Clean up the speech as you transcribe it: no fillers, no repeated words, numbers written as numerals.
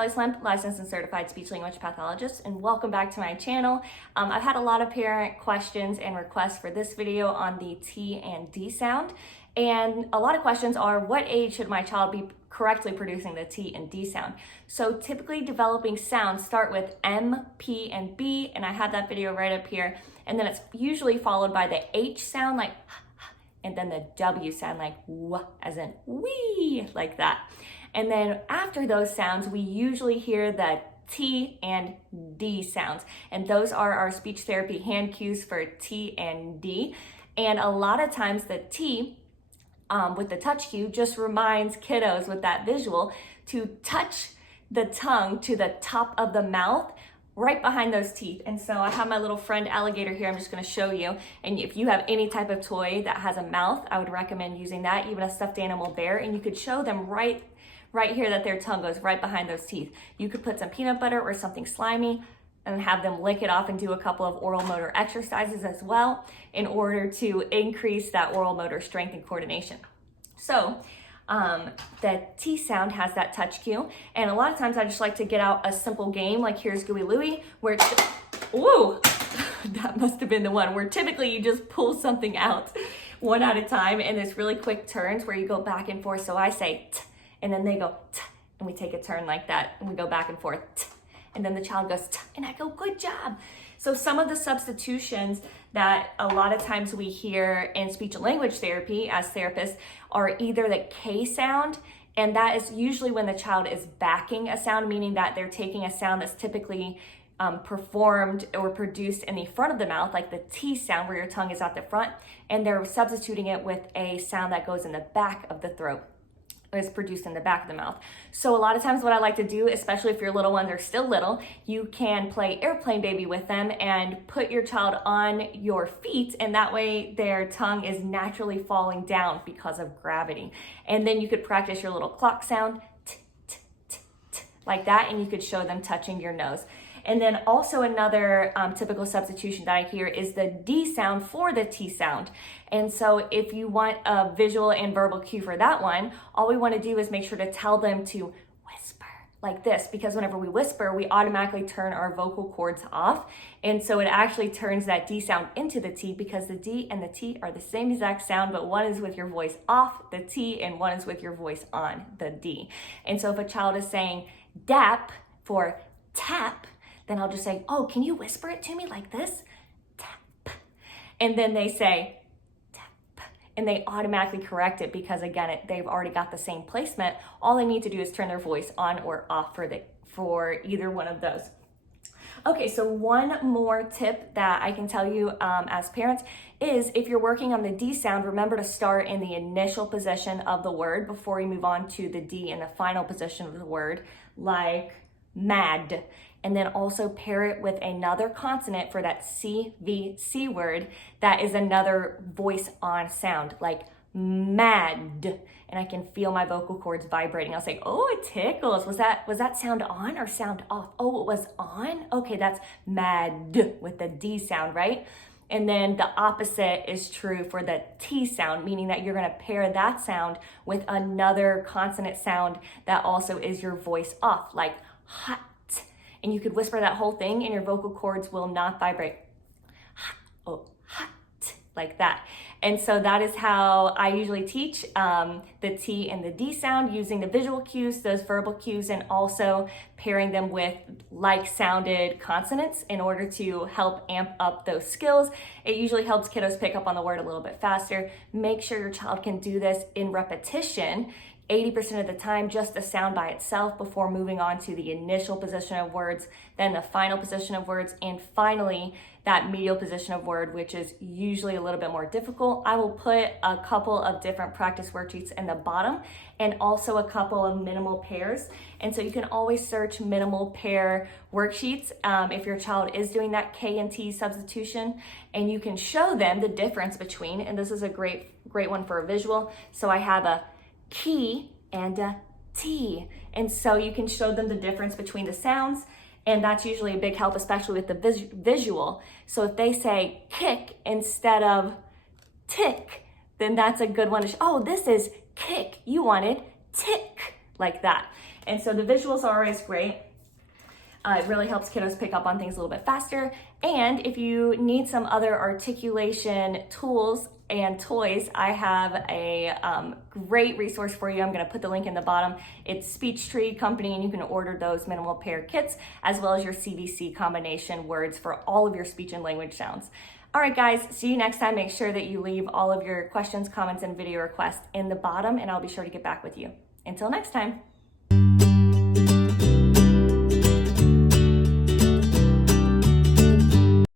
Kelly Slemp, licensed and certified speech language pathologist, and welcome back to my channel. I've had a lot of parent questions and requests for this video on the T and D sound. And a lot of questions are, what age should my child be correctly producing the T and D sound? So typically developing sounds start with M, P, and B, and I have that video right up here. And then it's usually followed by the H sound, like, and then the W sound, like w, as in wee, like that. And then after those sounds, we usually hear the T and D sounds. And those are our speech therapy hand cues for T and D. And a lot of times the T with the touch cue just reminds kiddos with that visual to touch the tongue to the top of the mouth, right behind those teeth. And so I have my little friend alligator here. I'm just going to show you. And if you have any type of toy that has a mouth, I would recommend using that, even a stuffed animal bear. And you could show them right here that their tongue goes right behind those teeth. You could put some peanut butter or something slimy and have them lick it off and do a couple of oral motor exercises as well in order to increase that oral motor strength and coordination. So the T sound has that touch cue, and a lot of times I just like to get out a simple game like Here's Gooey Louie, where ooh, that must have been the one, where typically you just pull something out one at a time in this really quick turns where you go back and forth. So I say t, and then they go t, and we take a turn like that, and we go back and forth t, and then the child goes t, and I go, good job. So some of the substitutions that a lot of times we hear in speech and language therapy as therapists are either the K sound, and that is usually when the child is backing a sound, meaning that they're taking a sound that's typically performed or produced in the front of the mouth, like the T sound where your tongue is at the front, and they're substituting it with a sound that goes in the back of the throat, is produced in the back of the mouth. So a lot of times what I like to do, especially if your little ones are still little, you can play airplane baby with them and put your child on your feet, and that way their tongue is naturally falling down because of gravity. And then you could practice your little clock sound, t, t, t, t, like that, and you could show them touching your nose. And then also another typical substitution that I hear is the D sound for the T sound. And so if you want a visual and verbal cue for that one, all we want to do is make sure to tell them to whisper like this, because whenever we whisper, we automatically turn our vocal cords off. And so it actually turns that D sound into the T, because the D and the T are the same exact sound, but one is with your voice off, the T, and one is with your voice on, the D. And so if a child is saying dap for tap, then I'll just say, oh, can you whisper it to me like this? Tap. And then they say, tap. And they automatically correct it because, again, they've already got the same placement. All they need to do is turn their voice on or off for either one of those. Okay, so one more tip that I can tell you as parents is, if you're working on the D sound, remember to start in the initial position of the word before you move on to the D in the final position of the word, like mad. And then also pair it with another consonant for that C word that is another voice on sound, like mad. And I can feel my vocal cords vibrating. I'll say, oh, it tickles. Was that sound on or sound off? Oh, it was on? Okay, that's mad with the D sound, right? And then the opposite is true for the T sound, meaning that you're gonna pair that sound with another consonant sound that also is your voice off, like hot. And you could whisper that whole thing and your vocal cords will not vibrate. Hot, oh, hot, like that. And so that is how I usually teach the T and the D sound, using the visual cues, those verbal cues, and also pairing them with like-sounded consonants in order to help amp up those skills. It usually helps kiddos pick up on the word a little bit faster. Make sure your child can do this in repetition 80% of the time, just the sound by itself, before moving on to the initial position of words, then the final position of words, and finally that medial position of word, which is usually a little bit more difficult. I will put a couple of different practice worksheets in the bottom and also a couple of minimal pairs. And so you can always search minimal pair worksheets if your child is doing that K and T substitution, and you can show them the difference between, and this is a great one for a visual. So I have a key and a T. And so you can show them the difference between the sounds, and that's usually a big help, especially with the visual. So if they say kick instead of tick, then that's a good one to show. Oh, this is kick. You wanted tick, like that. And so the visuals are always great. It really helps kiddos pick up on things a little bit faster. And if you need some other articulation tools and toys, I have a great resource for you. I'm gonna put the link in the bottom. It's Speech Tree Company, and you can order those minimal pair kits as well as your CVC combination words for all of your speech and language sounds. All right, guys, see you next time. Make sure that you leave all of your questions, comments, and video requests in the bottom, and I'll be sure to get back with you. Until next time.